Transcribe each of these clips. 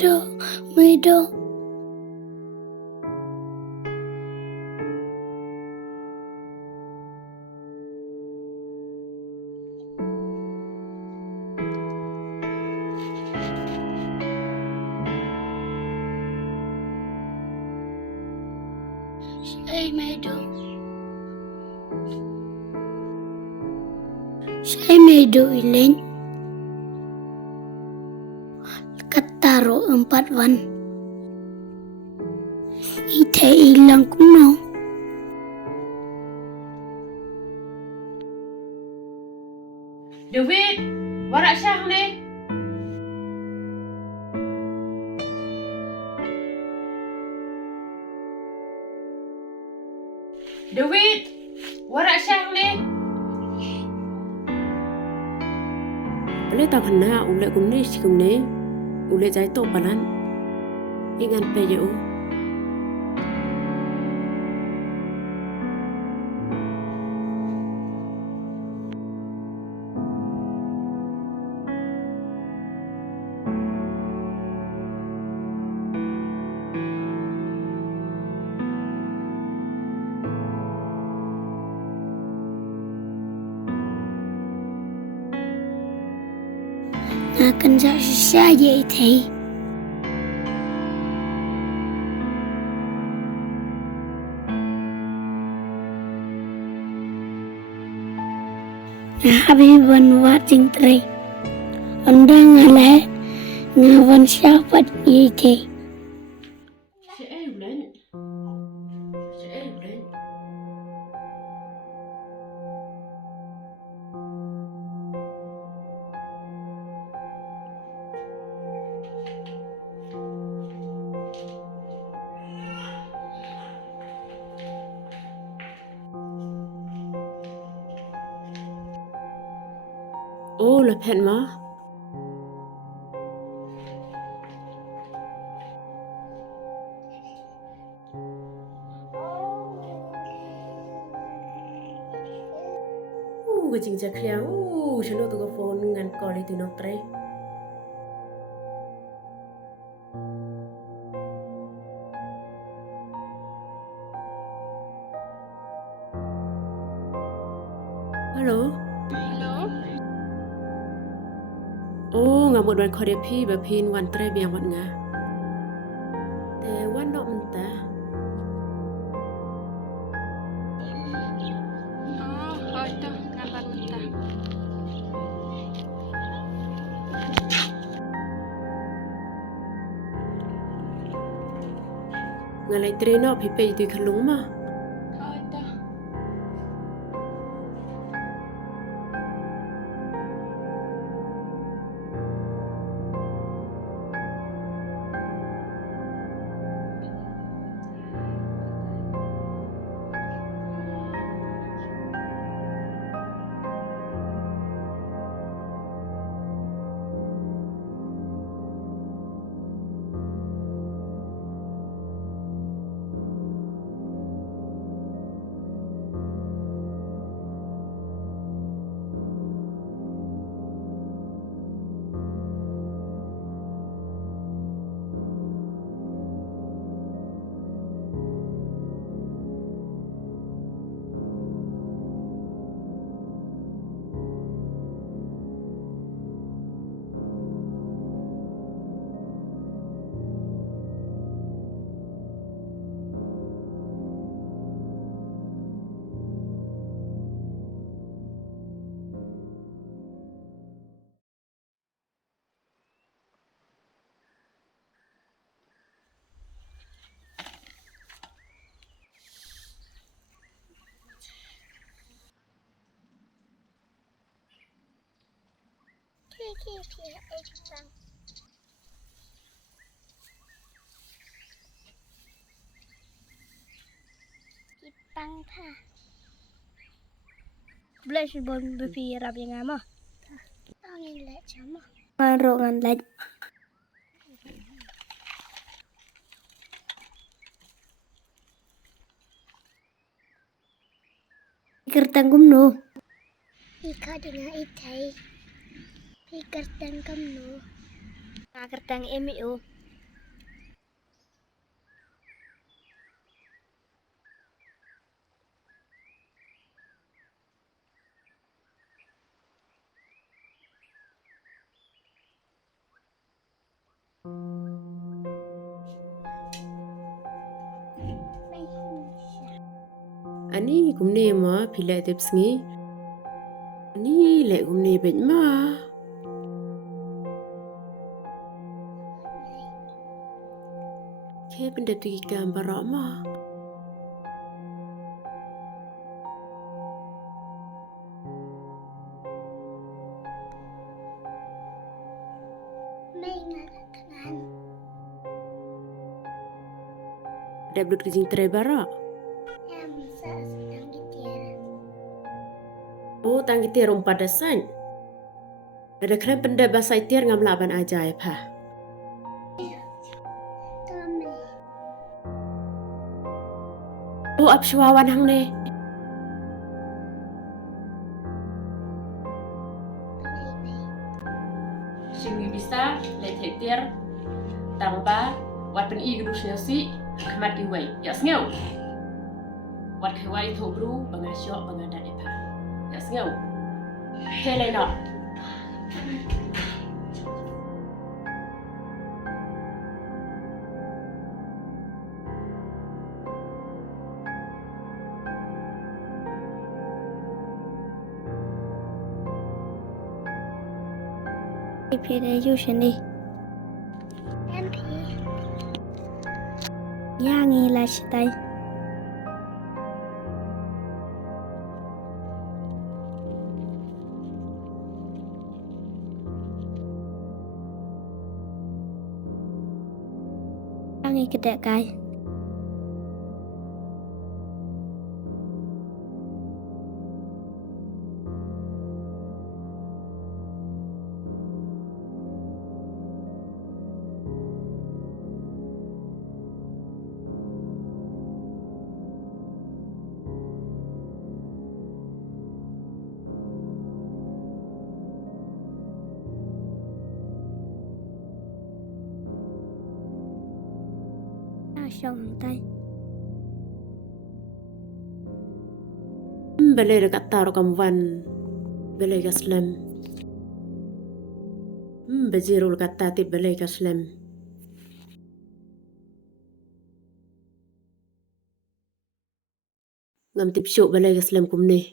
ไม่โดใช่ไม่โดใช่ไม่โดElaine taruh 4 wan. Ite hilang kuno. David, warak syah ni. David, warak syah ni. Boleh tak kena ulek kumni si kumni ulek jai to palan ingan pe yo Akan saya ite. Habiban watching tray. Undang ngale ngawan siapa ite. sẽ ulen sẽ ulen ô là phèn má cái chính chắc khéoฉันเอาตัวphone ngăn call đi từ nó tre hello ô ngà một đoạn khỏi đẹp phi và pin hoàn tre bèo một ngà thế quan động mình ta Hoito, ngapan mentah. ngà lại tre nó phi pe từ khăn lúng mà Hoito. Ipang tha. Boleh si bon berpirap yang ama. Angin lek jama. Marongan lek. Kertang kumno. Ika dengan itai. Kertang kumno. Kertang emi o. Ani gumne ma phila tips ngi. Ani le gumne ben ma. Ke benda tu gambar ma. Ada blut kijing terebara. Oh, tanggi tiar pada san. Ada keren benda bahasa tiar ngam laban ajaib ha. Oh, absyawan hang ne. Singi bisa letek tiar tanpa wat pen i gedus nasi kemat iwai. Ya sengau. Wat kewai thobru bangasyo bangadan epa. Ya sengau. Hele nak. Pire yu shani. Yangi la shitai. Yangi kedek kai. Song tay. Balai dekat taruh kamwan. Balai kaslam. Bajirul kata tip balai kaslam. Ngam tip syuk balai kaslam kumne.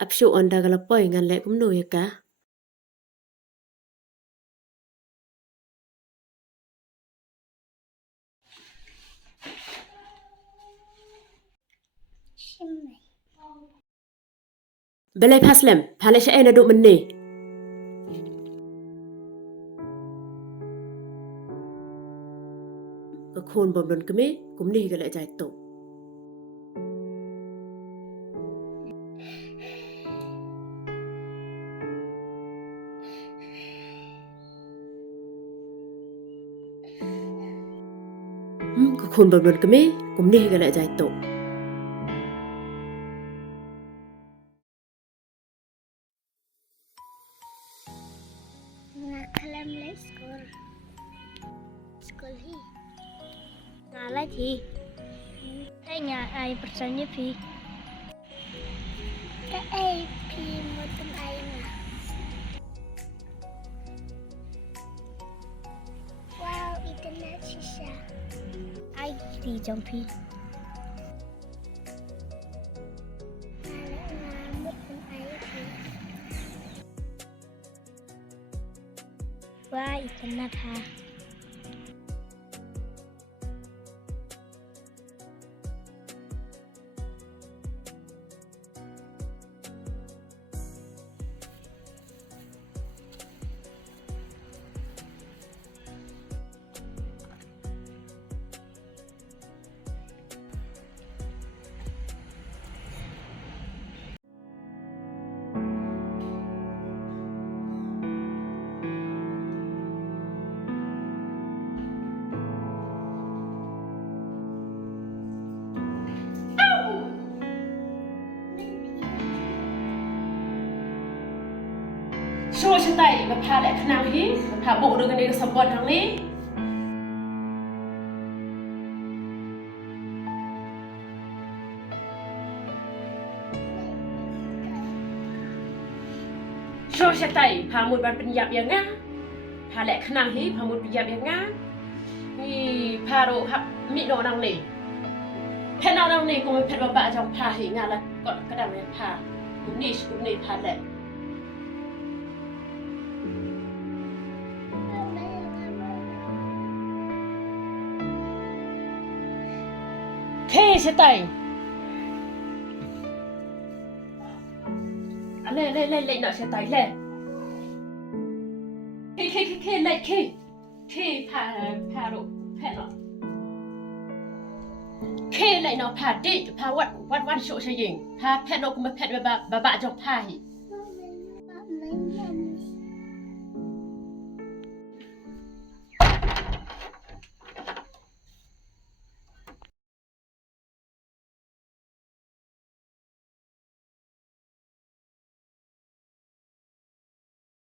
Apsyuk anda kalapoi ngan lek kumno ya ka? Balai paslam, pala syai na duk menne. Kekon bom don keme, kumne galak jai tok. Kekon bom don keme, kumne galak jai tok. Kalam le skor hi ngala ji tanya ai persanya pi ka ai pi mutum ai na wow itu nak sisa ai di jong pi wah ikan nata. Syuk syai bapa lek kenang hi, bapa buk dengan dia kesempatan hang ni. Syuk syai pamut ban penyap yang ngah. Bapa lek kenang hi, pamut penyap yang ngah. Hi paro hap mi no nang ni. Phen no nang ni ko me phet ba ba jong pha hi nga la ko ka dam me pha. Ku ni pha le. Khe se tai. À lên nó sẽ tới lên khi lại khi phà độ phèn nó khi lại nó phà đi phà quạt chỗ sẽ dừng phà phèn nó cũng phèn bà chọc phà hi